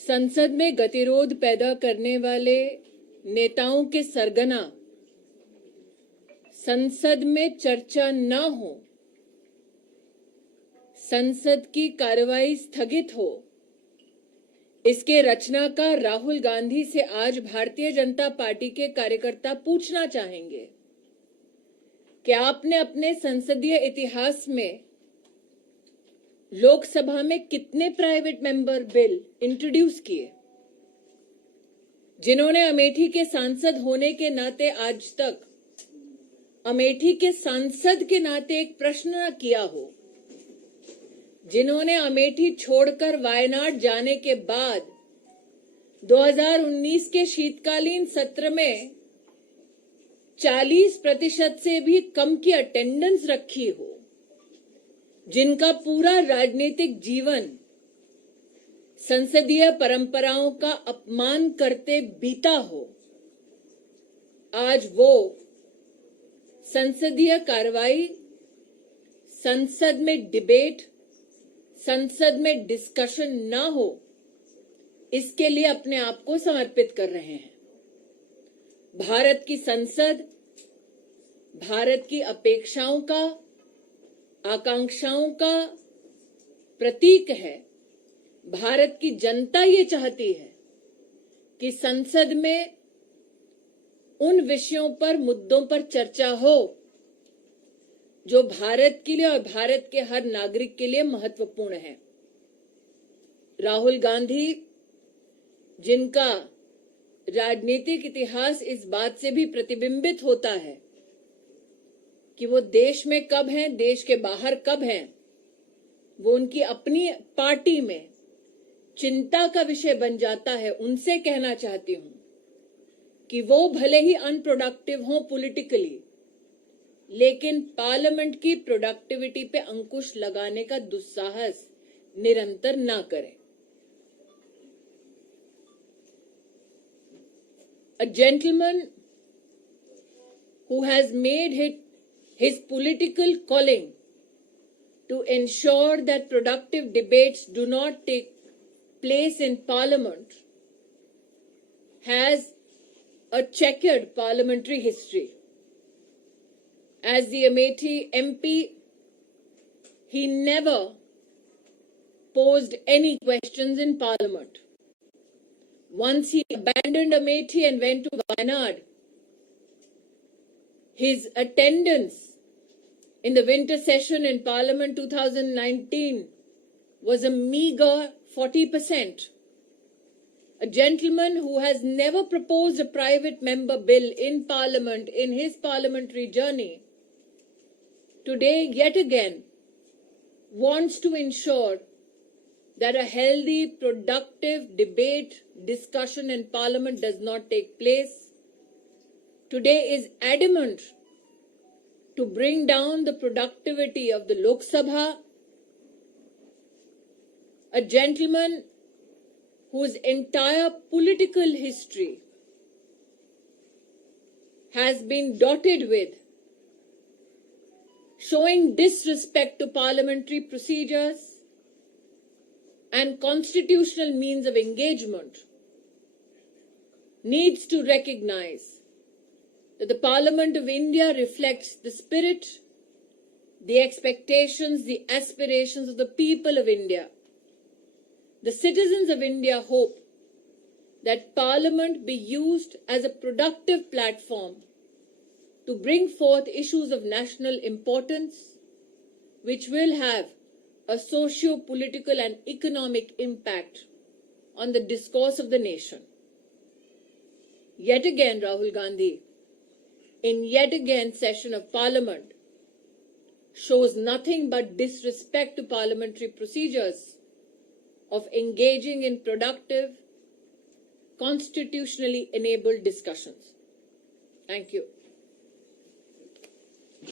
संसद में गतिरोध पैदा करने वाले नेताओं के सरगना संसद में चर्चा न हो, संसद की कार्रवाई स्थगित हो, इसके रचनाकार राहुल गांधी से आज भारतीय जनता पार्टी के कार्यकर्ता पूछना चाहेंगे कि आपने अपने संसदीय इतिहास में लोकसभा में कितने प्राइवेट मेंबर बिल इंट्रोड्यूस किए, जिन्होंने अमेठी के सांसद होने के नाते आज तक अमेठी के सांसद के नाते एक प्रश्न न किया हो, जिन्होंने अमेठी छोड़कर वायनाड जाने के बाद 2019 के शीतकालीन सत्र में 40% से भी कम की अटेंडेंस रखी हो, जिनका पूरा राजनीतिक जीवन संसदीय परंपराओं का अपमान करते बीता हो, आज वो संसदीय कार्रवाई, संसद में डिबेट, संसद में डिस्कशन ना हो, इसके लिए अपने आप को समर्पित कर रहे हैं। भारत की संसद भारत की अपेक्षाओं का, आकांक्षाओं का प्रतीक है। भारत की जनता ये चाहती है कि संसद में उन विषयों पर, मुद्दों पर चर्चा हो जो भारत के लिए और भारत के हर नागरिक के लिए महत्वपूर्ण है। राहुल गांधी, जिनका राजनीतिक इतिहास इस बात से भी प्रतिबिंबित होता है कि वो देश में कब हैं, देश के बाहर कब हैं, वो उनकी अपनी पार्टी में चिंता का विषय बन जाता है, उनसे कहना चाहती हूं कि वो भले ही अनप्रोडक्टिव हों पॉलिटिकली, लेकिन पार्लियामेंट की प्रोडक्टिविटी पे अंकुश लगाने का दुस्साहस निरंतर ना करें। A gentleman who has made his political calling to ensure that productive debates do not take place in Parliament has a checkered parliamentary history. As the Amethi MP, he never posed any questions in Parliament. Once he abandoned Amethi and went to Wayanad, his attendance in the winter session in Parliament 2019 was a meager 40%. A gentleman who has never proposed a private member bill in Parliament in his parliamentary journey, today yet again wants to ensure that a healthy, productive debate, discussion in Parliament does not take place. Today is adamant to bring down the productivity of the Lok Sabha. A gentleman whose entire political history has been dotted with showing disrespect to parliamentary procedures and constitutional means of engagement, needs to recognize that the Parliament of India reflects the spirit, the expectations, the aspirations of the people of India. The citizens of India hope that Parliament be used as a productive platform to bring forth issues of national importance, which will have a socio-political and economic impact on the discourse of the nation. Yet again, Rahul Gandhi, in yet again session of Parliament, shows nothing but disrespect to parliamentary procedures of engaging in productive, constitutionally enabled discussions. Thank you.